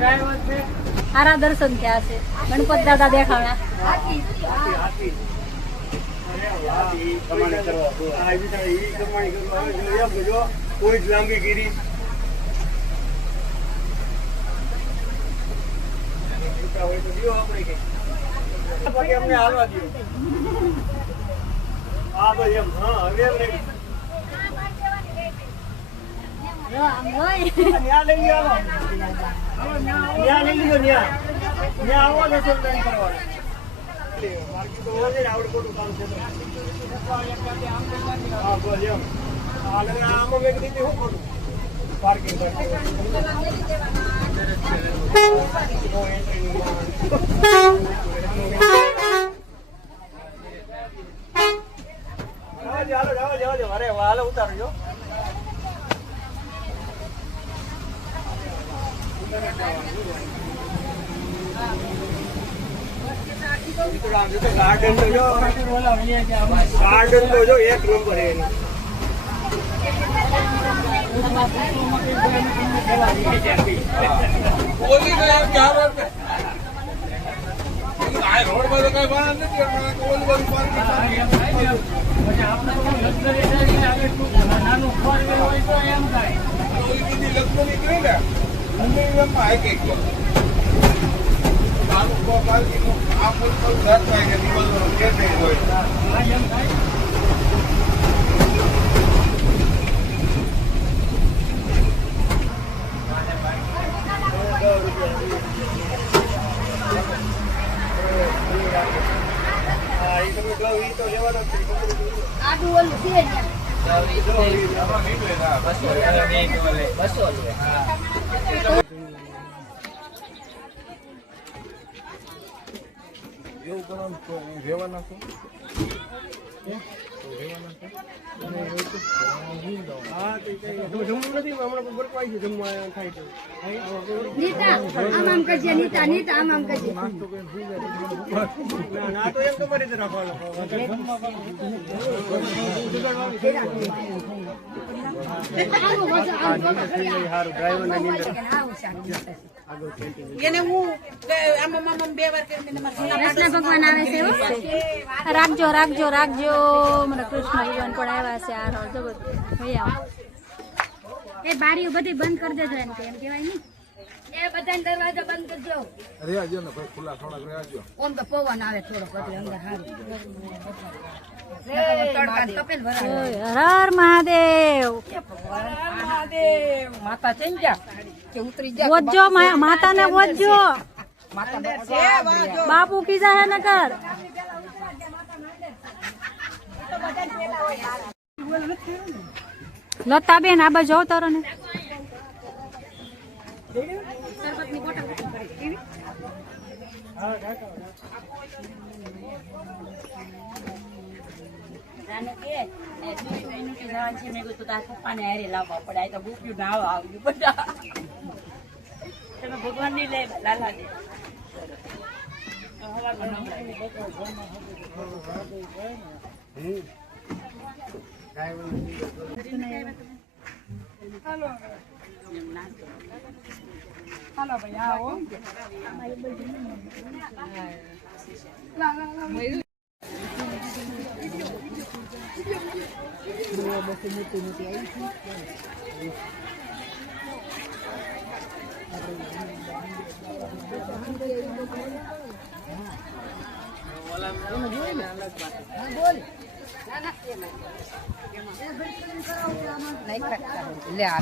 સારા દર્શન થયા છે. ગણપત દાદા દેખાણા. કોઈ લાંબી ગીરી અમને હાલવા દો. હા ભાઈ એમ. હા હવે એમ નહીં. ત્યાં લઈ ગયો. ત્યાં લઈ ગયો. ત્યાં આવો ને દર્શન કરવાના. માર્કેટ તો હોય ને આવડે ખોટું કામ છે. હા બોલ એમ. આગળ આમાં મેં કીધી શું ખોટું પાર્કિંગ હાલો ઉતારજો. ગાર્ડન તો જો એક નંબર એની. રોડ પર કઈ વાહન નથી નાનું ફોર વ્હીલ હોય તો એમ થાય લગ્ન નીકળી ને મુંબઈમાં એક આ પુલ પર ઘર થાય કે દિવસ હોય એમ થાય. એવું કરવાનું રહેવાના છો જમવું નથી હમણાં બરપાઈ ગયું જમવા થાય તો નીતા આમ કરજે. નીતા આમ કરજે. ના તો એમ તો કરી રાખવાનું. કૃષ્ણ ભગવાન આવે છે. રાખજો રાખજો રાખજો. મને કૃષ્ણ ભગવાન પણ આવ્યા છે. આ જગત એ બારીઓ બધી બંધ કરી દેજો. એમ કેવાય નહીં. એ બધા દરવાજા બંધ કરજો. રહેજો ને ભાઈ ખુલ્લા થોડાક રહેજો. ઓમ તો પવન આવે થોડો બધું અંદર સારું. હર મહાદેવ. માતા થઈ ગયા કે ઉતરી ગયા. વોજો માતા ને વોજો. બાપુ કીધા હે નકર. લતા બેન આ બાજુ આવતારો ને. ભગવાન ની લે લાલા દે હાલો ભાઈ આવો. લે આ